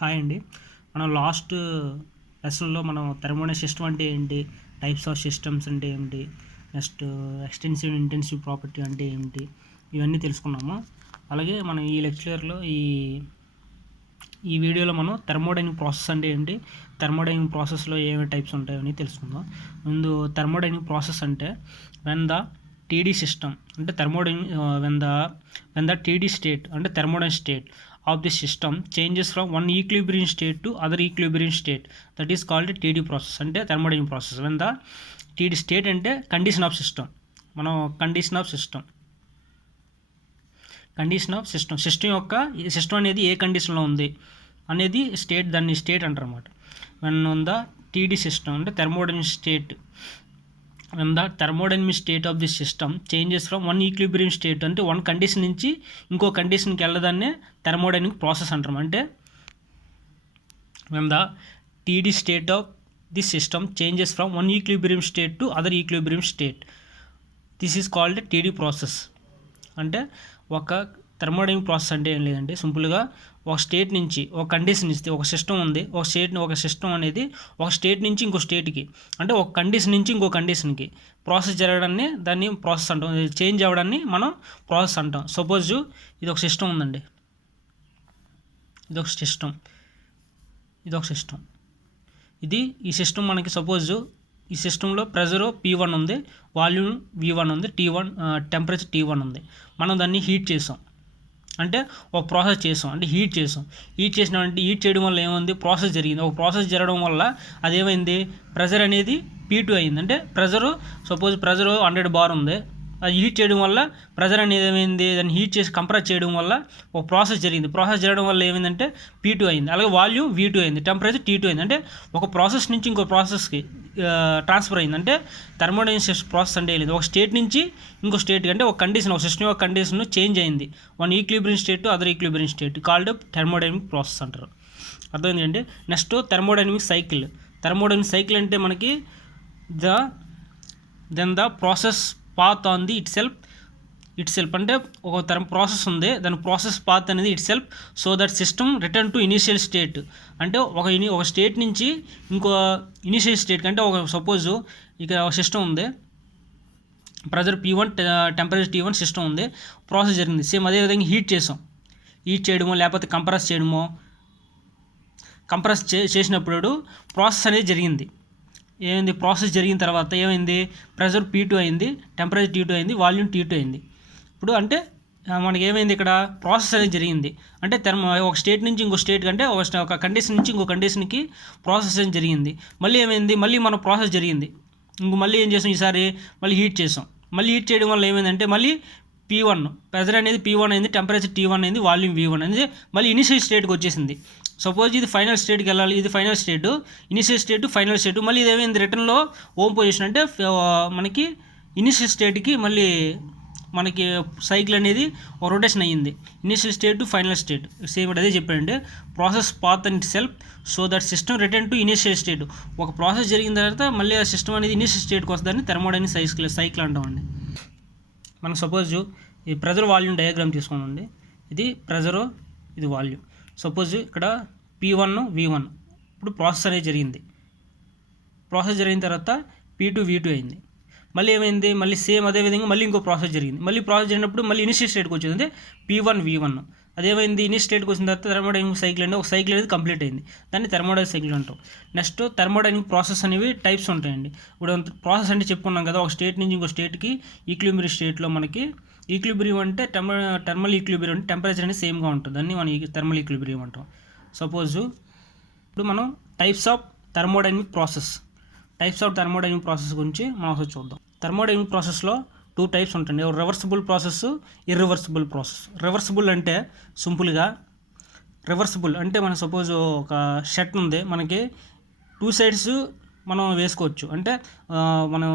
Hi అండి. మనం last లెసన్‌లో మనం థర్మోడైనమిక్ సిస్టమ్ అంటే ఏంటి, టైప్స్ ఆఫ్ సిస్టమ్స్ అంటే ఏంటి, నెక్స్ట్ ఎక్స్టెన్సివ్, ఇంటెన్సివ్ ప్రాపర్టీ అంటే ఏంటి, ఇవన్నీ తెలుసుకున్నాము. అలాగే మనం ఈ లెక్చర్లో ఈ వీడియోలో మనం థర్మోడైనమిక్ ప్రాసెస్ అంటే ఏంటి, థర్మోడైనమిక్ ప్రాసెస్లో ఏమేమి టైప్స్ ఉంటాయని తెలుసుకుందాం. ముందు థర్మోడైనమిక్ ప్రాసెస్ అంటే వెన్ ద టీడీ సిస్టమ్ అంటే thermodynamic when the TD state అంటే thermodynamic state of the system changes from one equilibrium state to other equilibrium state, that is called TD process అంటే thermodynamic process. when the TD state అంటే condition of system. మనం condition of system యొక్క system అనేది ఏ కండిషన్లో ఉంది అనేది దాన్ని state అంటారు అన్నమాట. వెన్ ద TD సిస్టమ్ అంటే thermodynamic state, when the thermodynamic state of the system changes from one equilibrium state అంటే వన్ కండిషన్ నుంచి ఇంకో కండిషన్కి వెళ్ళదాన్నే థర్మోడైనమిక్ ప్రాసెస్ అంటాం. అంటే when the TD state of the system changes from one equilibrium state to other equilibrium state, this is called TD process. అంటే ఒక thermodynamic process అంటే ఏం లేదంటే సింపుల్గా ఒక స్టేట్ నుంచి ఒక కండిషన్ ఇస్తే, ఒక సిస్టమ్ ఉంది, ఒక సిస్టమ్ అనేది ఒక స్టేట్ నుంచి ఇంకో స్టేట్కి అంటే ఒక కండిషన్ నుంచి ఇంకో కండిషన్కి ప్రాసెస్ జరగడాన్ని దాన్ని ప్రాసెస్ అంటాం. చేంజ్ అవ్వడాన్ని మనం ప్రాసెస్ అంటాం. సపోజ్ ఇది ఒక సిస్టమ్ ఉందండి, ఇదొక సిస్టమ్. ఈ సిస్టమ్ మనకి సపోజ్ ఈ సిస్టంలో ప్రెజరు P1 ఉంది, వాల్యూమ్ V1 ఉంది, టెంపరేచర్ T1 ఉంది. మనం దాన్ని హీట్ చేసాం అంటే ఒక ప్రాసెస్ చేసాం, అంటే హీట్ చేసినామంటే హీట్ చేయడం వల్ల ఏమైంది, ప్రాసెస్ జరిగింది. ఒక ప్రాసెస్ జరగడం వల్ల అదేమైంది, ప్రెజర్ అనేది P2 అయింది. అంటే సపోజ్ ప్రెజరు 100 బార్ ఉంది, అది హీట్ చేయడం వల్ల ప్రెజర్ అనేది ఏమైంది, దాన్ని హీట్ చేసి కంప్రెస్ చేయడం వల్ల ఒక ప్రాసెస్ జరిగింది. ప్రాసెస్ జరగడం వల్ల ఏమైందంటే P2 అయింది. అలాగే వాల్యూమ్ V2 అయింది, టెంపరేచర్ T2 అయింది. అంటే ఒక ప్రాసెస్ నుంచి ఇంకో ప్రాసెస్కి ట్రాన్స్ఫర్ అయింది. అంటే థర్మోడైనమిక్ ప్రాసెస్ అంటే లేదు, ఒక స్టేట్ నుంచి ఇంకో స్టేట్కి అంటే ఒక కండిషన్, ఒక సిస్టమ్ యొక్క కండిషన్ చేంజ్ అయింది. One equilibrium state to other equilibrium state called thermodynamic process అంటారు. అర్థమైంది అండి. నెక్స్ట్ థర్మోడైనమిక్ సైకిల్ అంటే మనకి then the process path on the itself అంటే ఒక తరం ప్రాసెస్ ఉంది, దాని ప్రాసెస్ పాత్ అనేది itself so that system return to initial state. అంటే ఒక స్టేట్ నుంచి ఇంకో ఇనిషియల్ స్టేట్ అంటే ఒక సపోజ్ ఇక ఒక సిస్టమ్ ఉంది, pressure P1, temperature T1 system ఉంది, ప్రాసెస్ జరిగింది. సేమ్ అదేవిధంగా హీట్ చేయడమో లేకపోతే కంప్రెస్ చేసినప్పుడు ప్రాసెస్ అనేది జరిగింది. ఏమైంది, ప్రాసెస్ జరిగిన తర్వాత ఏమైంది, ప్రెజర్ P2 అయింది, టెంపరేచర్ T2 అయింది, వాల్యూమ్ T2 అయింది. ఇప్పుడు అంటే మనకి ఏమైంది, ఇక్కడ ప్రాసెస్ అనేది జరిగింది. అంటే ఒక స్టేట్ నుంచి ఇంకో స్టేట్ కంటే ఒక కండిషన్ నుంచి ఇంకో కండిషన్కి ప్రాసెస్ అనేది జరిగింది. మళ్ళీ ఏమైంది, మళ్ళీ మన ప్రాసెస్ జరిగింది. మళ్ళీ ఏం చేసాం, ఈసారి మళ్ళీ హీట్ చేసాం. మళ్ళీ హీట్ చేయడం వల్ల ఏమైందంటే మళ్ళీ P1 ప్రెజర్ అనేది P1 అయింది, టెంపరేచర్ T1 అయింది, వాల్యూమ్ V1 అనేది మళ్ళీ ఇనిషియల్ స్టేట్కి వచ్చేసింది. సపోజ్ ఇది ఫైనల్ స్టేట్కి వెళ్ళాలి, ఇది final state, initial state final state. మళ్ళీ ఇది ఏమైంది, రిటర్న్లో ఓమ్ పొజిషన్ అంటే మనకి ఇనిషియల్ స్టేట్కి మళ్ళీ మనకి సైకిల్ అనేది ఒక రొటేషన్ అయ్యింది. Initial state to final state same అదే చెప్పాడంటే process path and self so that system return to initial state. ఒక ప్రాసెస్ జరిగిన తర్వాత మళ్ళీ ఆ సిస్టమ్ అనేది ఇనిషియల్ స్టేట్కి వస్తుందని థర్మోడైనమిక్ సైకిల్ అంటామండి. మనం సపోజ్ ఈ ప్రెజర్ వాల్యూమ్ డయాగ్రామ్ తీసుకోండి. ఇది ప్రెజరు, ఇది వాల్యూమ్. సపోజ్ ఇక్కడ P1 V1 ఇప్పుడు ప్రాసెస్ అనేది జరిగింది. ప్రాసెస్ జరిగిన తర్వాత P2 V2 అయింది. మళ్ళీ ఏమైంది, మళ్ళీ సేమ్ అదేవిధంగా మళ్ళీ ఇంకో ప్రాసెస్ జరిగింది. మళ్ళీ ప్రాసెస్ జరిగినప్పుడు మళ్ళీ ఇనిషియల్ స్టేట్కి వచ్చింది, అంటే P1 V1. అదేమైంది, ఇనిషియల్ స్టేట్కి వచ్చిన తర్వాత థర్మోడైనమిక్ సైకిల్ అంటే ఒక సైకిల్ అనేది కంప్లీట్ అయింది, దాన్ని థర్మోడైనమిక్ సైకిల్ అంటాం. నెక్స్ట్ థర్మోడైనమిక్ ప్రాసెస్ అనేవి టైప్స్ ఉంటాయండి. ఇప్పుడు ప్రాసెస్ అంటే చెప్పుకున్నాం కదా, ఒక స్టేట్ నుంచి ఇంకో స్టేట్కి ఈక్విలిబ్రియం స్టేట్లో మనకి ఈక్విలిబ్రియం అంటే థర్మల్ ఈక్విలిబ్రియం అంటే టెంపరేచర్ అనేది సేమ్గా ఉంటుంది, దాన్ని మనం థర్మల్ ఈక్విలిబ్రియం అంటాం. సపోజ్ ఇప్పుడు మనం టైప్స్ ఆఫ్ థర్మోడైనమిక్ ప్రాసెస్ గురించి మనం ఒకసారి చూద్దాం. థర్మోడైనమిక్ ప్రాసెస్లో 2 టైప్స్ ఉంటాయండి, reversible process, irreversible process. Reversible అంటే సింపుల్గా అంటే మనం సపోజ్ ఒక షర్ట్ ఉంది, మనకి 2 సైడ్స్ మనం వేసుకోవచ్చు. అంటే మనం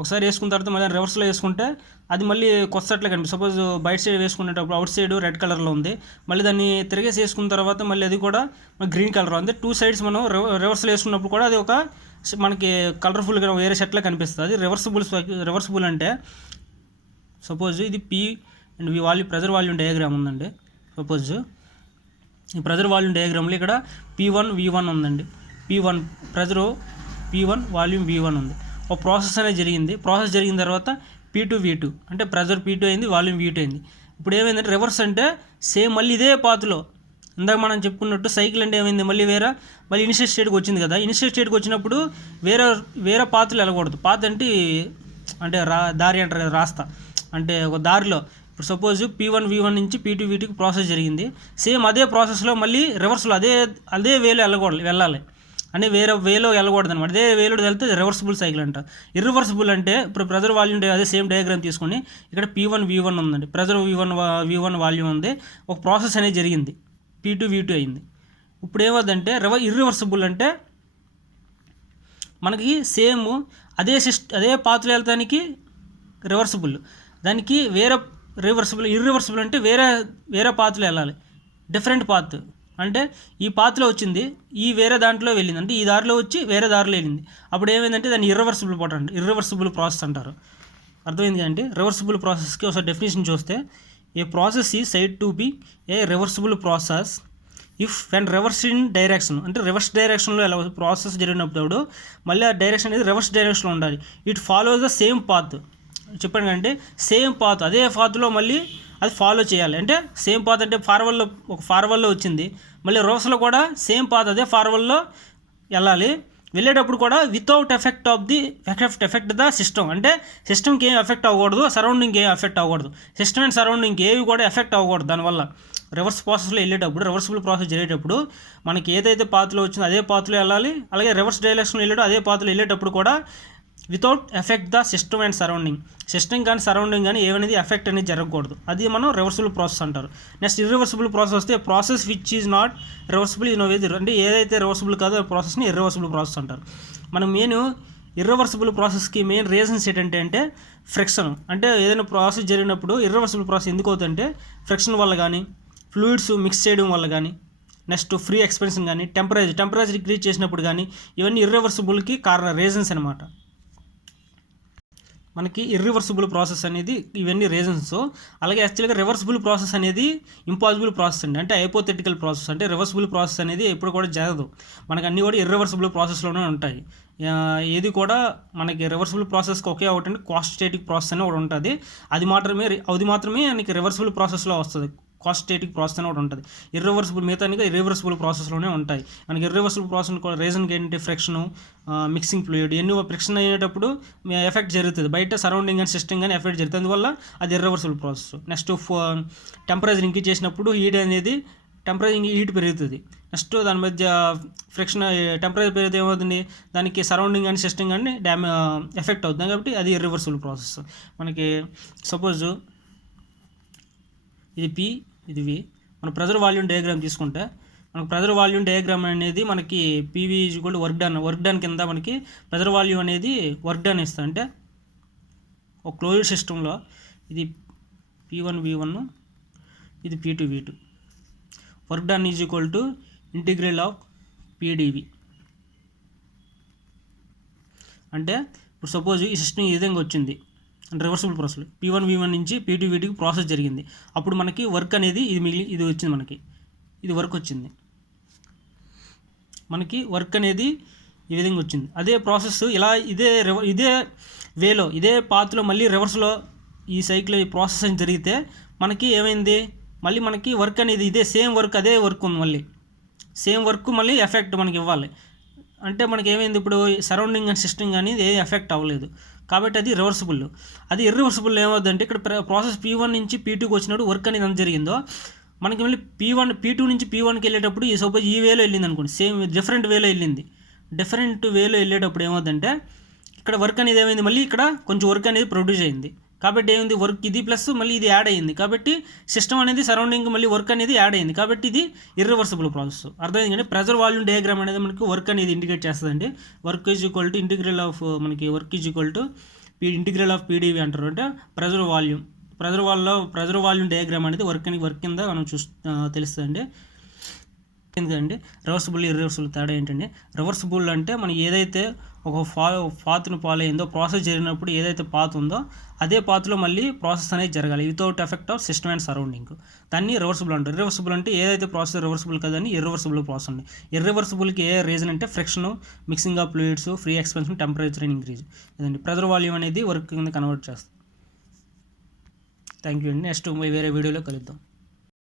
ఒకసారి వేసుకున్న తర్వాత మళ్ళీ రివర్స్లో వేసుకుంటే అది మళ్ళీ కొత్త షర్ట్లా కనిపిస్తుంది. సపోజ్ బయట సైడ్ వేసుకునేటప్పుడు అవుట్ సైడ్ రెడ్ కలర్లో ఉంది, మళ్ళీ దాన్ని తిరిగేసి వేసుకున్న తర్వాత మళ్ళీ అది కూడా గ్రీన్ కలర్ ఉంది. 2 సైడ్స్ మనం రివర్స్లో వేసుకున్నప్పుడు కూడా అది ఒక మనకి కలర్ఫుల్గా వేరే షర్ట్లా కనిపిస్తుంది. అది రివర్సిబుల్ అంటే సపోజ్ ఇది P and V pressure volume diagram ఉందండి. సపోజ్ ఈ ప్రెజర్ వాల్యూమ్ డయాగ్రామ్లో ఇక్కడ P1 V1 ఉందండి. P1 pressure P1 volume V1 ఉంది. ఒక ప్రాసెస్ అనేది జరిగింది. ప్రాసెస్ జరిగిన తర్వాత P2 V2 అంటే ప్రెజర్ P2 అయింది, వాల్యూమ్ V2 అయింది. ఇప్పుడు ఏమైందంటే రివర్స్ అంటే సేమ్ మళ్ళీ ఇదే పాత్లో ఇందాక మనం చెప్పుకున్నట్టు సైకిల్ అంటే ఏమైంది మళ్ళీ మళ్ళీ ఇనిషియల్ స్టేట్కి వచ్చింది కదా. ఇనిషియల్ స్టేట్కి వచ్చినప్పుడు వేరే పాత్రలు వెళ్ళకూడదు. పాత అంటే దారి అంటారు కదా, రాస్తా అంటే ఒక దారిలో. ఇప్పుడు సపోజ్ P1 V1 నుంచి P2 V2కి ప్రాసెస్ జరిగింది. సేమ్ అదే ప్రాసెస్లో మళ్ళీ రివర్స్లో అదే వేలో వెళ్ళాలి అంటే వేరే వేలో వెళ్ళకూడదు అనమాట. అదే వేలో వెళ్తే రివర్సిబుల్ సైకిల్ అంట. ఇర్రివర్సిబుల్ అంటే ఇప్పుడు ప్రెజర్ వాల్యూమ్ అదే సేమ్ డయాగ్రామ్ తీసుకొని ఇక్కడ P1 V1 ఉందండి. ప్రెజర్ V1 వాల్యూమ్ ఉంది. ఒక ప్రాసెస్ అనేది జరిగింది, P2 V2 అయింది. ఇప్పుడు ఏమవుతుందంటే ఇర్రివర్సిబుల్ అంటే మనకి సేమ్ అదే పాత్రలో వెళ్తానికి రివర్సిబుల్, దానికి ఇర్రివర్సిబుల్ అంటే వేరే పాత్రలో వెళ్ళాలి, డిఫరెంట్ పాత్. అంటే ఈ పాత్రలో వచ్చింది, ఈ వేరే దాంట్లో వెళ్ళింది, అంటే ఈ దారిలో వచ్చి వేరే దారిలో వెళ్ళింది. అప్పుడు ఏమైందంటే దాన్ని ఇర్రివర్సిబుల్ ప్రాసెస్ అంటారు. అర్థమైంది అంటే రివర్సిబుల్ ప్రాసెస్కి ఒకసారి డెఫినేషన్ చూస్తే, ఏ ప్రాసెస్ ఈ side to be A reversible process if when rivers in direction, అంటే రివర్స్ డైరెక్షన్లో ఎలా ప్రాసెస్ జరిగినప్పుడు మళ్ళీ ఆ డైరెక్షన్ అనేది రివర్స్ డైరెక్షన్లో ఉండాలి. It follows the same path. చెప్పండి అంటే సేమ్ పాత్, అదే పాత్లో మళ్ళీ అది ఫాలో చేయాలి. అంటే సేమ్ పాత్ అంటే ఫార్వర్డ్లో వచ్చింది, మళ్ళీ రివర్స్లో కూడా సేమ్ పాత్ అదే ఫార్వర్డ్లో వెళ్ళాలి. వెళ్ళేటప్పుడు కూడా వితౌట్ ఎఫెక్ట్ ద సిస్టమ్, అంటే సిస్టమ్కి ఏం ఎఫెక్ట్ అవ్వకూడదు, సరౌండింగ్కి ఏం ఎఫెక్ట్ అవ్వకూడదు, సిస్టమ్ అండ్ సరౌండింగ్కి ఏవి కూడా ఎఫెక్ట్ అవ్వకూడదు. దానివల్ల రివర్స్ ప్రాసెస్లో వెళ్ళేటప్పుడు, రివర్సిబుల్ ప్రాసెస్ జరిగేటప్పుడు మనకి ఏదైతే పాత్లో వచ్చిందో అదే పాత్లో వెళ్ళాలి. అలాగే రివర్స్ డైరెక్షన్లో వెళ్ళేటప్పుడు అదే పాత్లో వెళ్ళేటప్పుడు కూడా without effect the system and surrounding, system కానీ సరౌండింగ్ కానీ ఏమనేది ఎఫెక్ట్ అనేది జరగకూడదు. అది మనం రివర్సిబుల్ ప్రాసెస్ అంటారు. నెక్స్ట్ ఇర్రివర్సిబుల్ ప్రాసెస్ వస్తే process which is not reversible in ways, అంటే ఏదైతే రివర్సిబుల్ కాదో ఆ ప్రాసెస్ని ఇర్రివర్సిబుల్ ప్రాసెస్ అంటారు. మనం ఇర్రివర్సిబుల్ ప్రాసెస్కి మెయిన్ రీజన్స్ ఏంటంటే ఫ్రిక్షన్. అంటే ఏదైనా ప్రాసెస్ జరిగినప్పుడు ఇర్రివర్సిబుల్ ప్రాసెస్ ఎందుకు అవుతుందంటే ఫ్రిక్షన్ వల్ల కానీ, ఫ్లూయిడ్స్ మిక్స్ చేయడం వల్ల కానీ, నెక్స్ట్ ఫ్రీ ఎక్స్పెన్షన్ కానీ, టెంపరేచర్ ఇంక్రీజ్ చేసినప్పుడు కానీ, ఇవన్నీ ఇర్రివర్సిబుల్కి రీజన్స్ అనమాట. మనకి ఇర్రివర్సిబుల్ ప్రాసెస్ అనేది ఇవన్నీ రీజన్స్. అలాగే యాక్చువల్గా రివర్సిబుల్ ప్రాసెస్ అనేది ఇంపాసిబుల్ ప్రాసెస్ అండి, అంటే హైపోథెటికల్ ప్రాసెస్. అంటే రివర్సిబుల్ ప్రాసెస్ అనేది ఎప్పుడు కూడా జరగదు, మనకు అన్నీ కూడా ఇర్రివర్సిబుల్ ప్రాసెస్లోనే ఉంటాయి. ఏది కూడా మనకి రివర్సిబుల్ ప్రాసెస్కి ఒకే ఒకటి అంటే క్వాస్టేటిక్ ప్రాసెస్ అని ఒకటి ఉంటుంది. అది మాత్రమే మనకి రివర్సిబుల్ ప్రాసెస్లో వస్తుంది. క్వాస్టేటిక్ ప్రాసెస్ అని ఒకటి ఉంటుంది. ఇర్రివర్సిబుల్ మిగతానిగా ఇర్రివర్సిబుల్ ప్రాసెస్లోనే ఉంటాయి. మనకి ఇర్రివర్సిబుల్ ప్రాసెస్ రీజన్కి ఏంటంటే ఫ్రిక్షను, మిక్సింగ్ ఫ్లూయిడ్, ఎన్ని ఫ్రిక్షన్ అయ్యేటప్పుడు ఎఫెక్ట్ జరుగుతుంది, బయట సరౌండింగ్ కానీ సిస్టమ్ కానీ ఎఫెక్ట్ జరుగుతుంది, అందువల్ల అది irreversible process. Next temperature increase చేసినప్పుడు హీట్ పెరుగుతుంది. నెక్స్ట్ దాని మధ్య ఫ్రిక్షన్ టెంపరేచర్ పెరిగితే ఏమవుతుంది, దానికి సరౌండింగ్ కానీ సిస్టమ్ కానీ ఎఫెక్ట్ అవుతుంది, కాబట్టి అది ఇర్రివర్సిబుల్ ప్రాసెస్. మనకి సపోజ్ ఇది P, ఇది V. మన ప్రెజర్ వాల్యూమ్ డయాగ్రామ్ తీసుకుంటే మనకు ప్రెజర్ వాల్యూమ్ డయాగ్రామ్ అనేది మనకి PV = వర్క్ డన్ కింద మనకి ప్రెజర్ వాల్యూమ్ అనేది వర్క్ డన్ ఇస్తుంది. అంటే ఒక క్లోజ్డ్ సిస్టంలో ఇది P1 V1, ఇది P2 V2. Work done = integral of PdV. అంటే ఇప్పుడు సపోజ్ ఈ సిస్టమ్ ఈ విధంగా వచ్చింది, అంటే రివర్సిబుల్ ప్రాసెస్ P1 V1 నుంచి P2 V2కి ప్రాసెస్ జరిగింది. అప్పుడు మనకి వర్క్ అనేది ఇది వచ్చింది, మనకి ఇది వర్క్ వచ్చింది, మనకి వర్క్ అనేది ఈ విధంగా వచ్చింది. అదే ప్రాసెస్ ఇలా ఇదే వేలో ఇదే పాత్లో మళ్ళీ రివర్స్లో ఈ సైకిల్ ఈ ప్రాసెస్ అని జరిగితే మనకి ఏమైంది, మళ్ళీ మనకి వర్క్ అనేది ఇదే సేమ్ వర్క్ అదే వర్క్ ఉంది, మళ్ళీ సేమ్ వర్క్ మళ్ళీ ఎఫెక్ట్ మనకి ఇవ్వాలి. అంటే మనకి ఏమైంది, ఇప్పుడు సరౌండింగ్ అండ్ సిస్టమ్ కానీ ఏ ఎఫెక్ట్ అవ్వలేదు, కాబట్టి అది రివర్సిబుల్. అది ఇర్రివర్సిబుల్ ఏమవుతుందంటే ఇక్కడ ప్రాసెస్ P1 నుంచి P2కి వచ్చినప్పుడు వర్క్ అనేది ఎంత జరిగిందో మనకి మళ్ళీ P2 నుంచి P1కి వెళ్ళేటప్పుడు ఈ సపోజ్ ఈ వేలో వెళ్ళింది అనుకోండి, సేమ్ డిఫరెంట్ వేలో వెళ్ళేటప్పుడు ఏమవుతుందంటే ఇక్కడ వర్క్ అనేది ఏమైంది, మళ్ళీ ఇక్కడ కొంచెం వర్క్ అనేది ప్రొడ్యూస్ అయింది, కాబట్టి ఏమైంది వర్క్ ఇది ప్లస్ మళ్ళీ ఇది యాడ్ అయ్యింది, కాబట్టి సిస్టమ్ అనేది సరౌండింగ్ మళ్ళీ వర్క్ అనేది యాడ్ అయింది, కాబట్టి ఇది ఇర్రివర్సిబుల్ ప్రాసెస్. అర్థమైంది కానీ ప్రెజర్ వాల్యూమ్ డయాగ్రామ్ అనేది మనకి వర్క్ అనేది ఇండికేట్ చేస్తుందండి. వర్క్ = ఇంటిగ్రల్ ఆఫ్ PdV అంటారు. అంటే ప్రెజర్ వాల్యూమ్ డయాగ్రామ్ అనేది వర్క్ కింద మనం తెలుస్తుందండి. ఎందుకంటే రివర్సిబుల్ ఇర్రివర్సిబుల్ తేడా ఏంటంటే, రివర్సిబుల్ అంటే మనం ఏదైతే ఒక పాత్ను ఫాలో అయిందో, ప్రాసెస్ జరిగినప్పుడు ఏదైతే పాత్ ఉందో అదే పాత్లో మళ్ళీ ప్రాసెస్ అనేది జరగాలి without effect of system and surrounding. దాన్ని రివర్సిబుల్ అంటారు. ఇర్రివర్సిబుల్ అంటే ఏదైతే ప్రాసెస్ రివర్సిబుల్ కదని ఇర్రివర్సిబుల్ ప్రాసెస్ ఉంది. ఇర్రివర్సిబుల్కి ఏ రీజన్ అంటే friction, mixing of fluids, free expansion, temperature increase. అదండి ప్రెజర్ వాల్యూమ్ అనేది వర్క్ కింద కన్వర్ట్ చేస్తుంది. థ్యాంక్ యూ అండి. నెక్స్ట్ వేరే వీడియోలో కలుద్దాం.